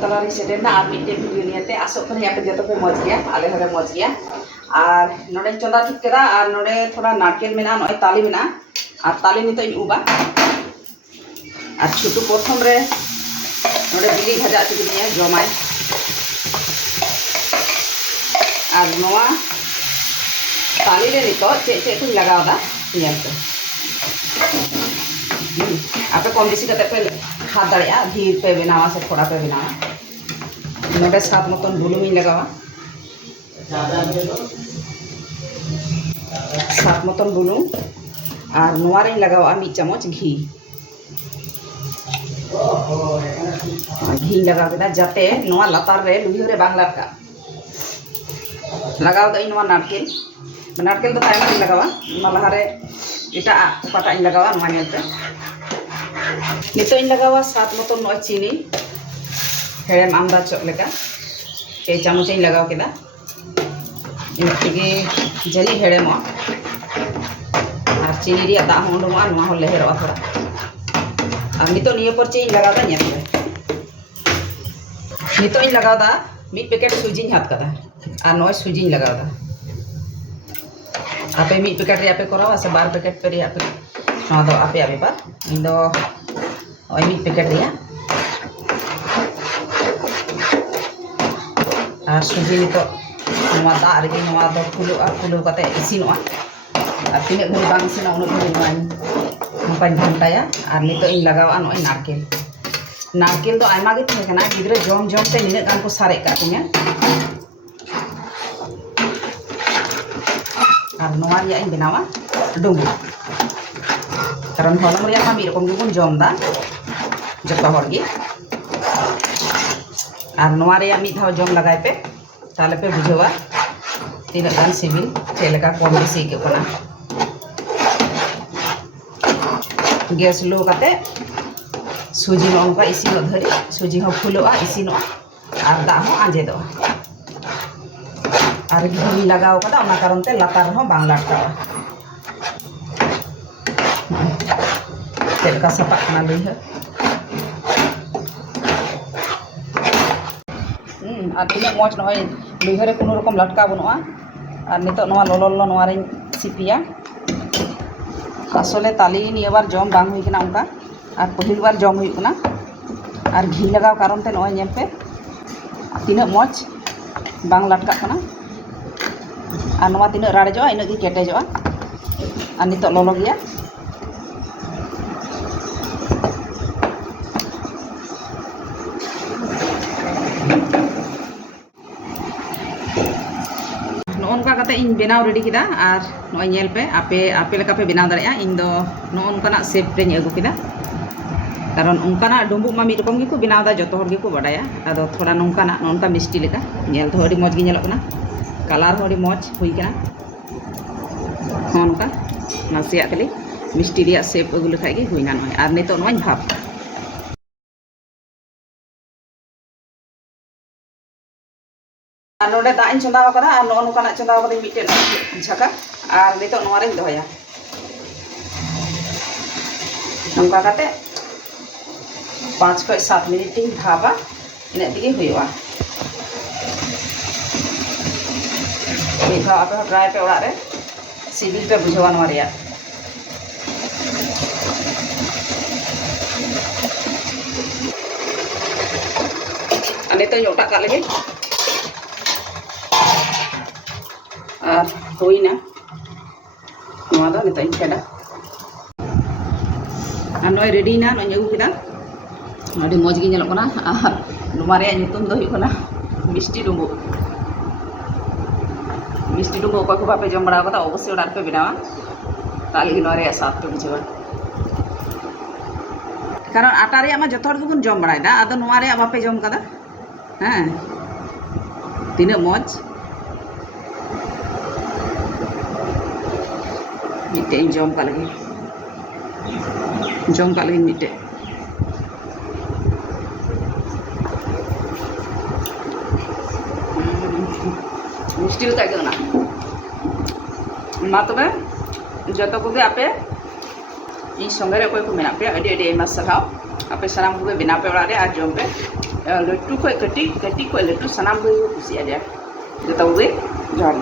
तलारी सेटेना और मिट्टे वीडियो नियते आसो करी आप जतो पे मज गया आले हरे मज गया और नोडे चंदा ठीक केदा और नोडे थोड़ा नारकेल मेना नय ताली मेना और ताली नितो इन उबा और छुटू प्रथम रे नोडे बिली भाजा चुकिया जमाय और नोआ ताली रे नितो चे को लगावदा नियते आपे कम बेसी करते पे हाथ दाड़ा धीर पे बनावा से थोड़ा पे बनावा नोटे सात मतन बुलुंग लगावा सात मतन बुलुंग और नोवारे लगावा 1 चामच घी घी लगा के जाते नोवा लतार रे लुही रे बांग लटका लगाव दई नोवा नारकेल तो तायम रे लगावा ना लहारे एटा पटा इन लगावा नोवा नेलते नितो इन लगावा 7 मतन नय चीनी हेड़ेम आमदा चोक लेका 2 चामच इन लगाव केदा इनके जनी हेड़ेम और चीनी रे दा हो उडुमा नोवा हो लेहेरवा थोड़ा और नितो निये पर चे इन लगादा नेते नितो इन लगादा 1 पैकेट सूजी इन हाथ कदा और नय सूजी इन लगादा आपे 1 पैकेट रे आपे करावा से 12 पैकेट पे रे आपे नोवा दो आपे आबे बार इन दो 1 पैकेट रे और सूजी नितो नोवा दा रे नोवा दो फुलो कते इसिनोआ और तीन घड़ी बांग इसिना उन घड़ी नोवा नोकान घंटाया और नितो इन लगावा नय नारकेल तो आयमा गे थे कना गिद्रे जम ते निने गान को सारे का तिया और नोवा रिया इन बनावा डुंगु कारण हलम रिया मा मी रकम गुबुन जम दा जतो हर गे और नोवा रिया मी धाव जम लगाय पे ताले पे बुझवा तीन गान सिबिल चेलका कम बेसी के कना गैस लो काते सूजी नोनका इसिनो धरी सूजी हो फुलोआ इसिनो और दा हो आंजेदो और घी लगाव कदा ओना कारण ते लातार हो बांग लटकावा चेलका सपा कना लइहा और तीन मज नय लुइहरे कोनो रकम लटका बनुआ और नितो नोवा लolo नोवा रे सिपिया आसले ताली निया बार जम बांग हुई कना उनका और पहिल बार जम हुई कना और घी लगाव कारण ते नय नेल पे तीन मज बांग लटका कना और नोवा तीन राड़जोआ इना गी केटेजोआ और नितो लolo गया नोनका कते इन बनाव रेडी किदा और नय नेल पे आपे लेका पे बनाव दाड़िया इन दो नोनकाना शेप रे अगु किदा कारण उनकाना डुंबुक मा मिद रकम गे को बनाव दा जतो हर गे को बाडाया आदो थोड़ा नोनका मिष्टि लेका नेल तो अडी मज गे नेलो कना कलर हो अडी मज हुई कना नोनका नासिया खाली मिष्टि रिया शेप अगु लेखाय गे हुइना नय और नितो नय भाप नोडे दा इन चंदा करा और नो नोकाना चंदा करा मिटे झका और नितो नोवा रे दोया नोंका काते 5 से 7 मिनट इन भाबा इन दिगे हुआ मिठा आपे ट्राई पे ओड़ा रे सिबिल पे बुझवा नोवा रिया अने तो योटा का लगे और हुईना नोवा दो नितो इन फेडा और नय रेडी ना नय अगु केदा अडी मज गे नेलोग कना और नोवा रे नितुम दो हुई कना मिष्टि डुंबु को को बापे जम बड़ा कदा अवश्य ओड़ा पे बनावा ताली गे नोवा रे साथ पे बुझवा कारण आटा रे मा जतो हर गुबुन जम बड़ाय दा आदो नोवा रे बापे जम कदा हां तीन मज मिटे जम का लगे मिटे मुश्किल का ना मा तबे जतो को आपे इन संगे रे कोई को मेना पे अडी अडी मस सखाओ आपे साराम को बेना पे ओड़ा रे आ जम पे लट्टू खो कटी कटी खो लट्टू सामान भाई कुछ जता हुए जहाँ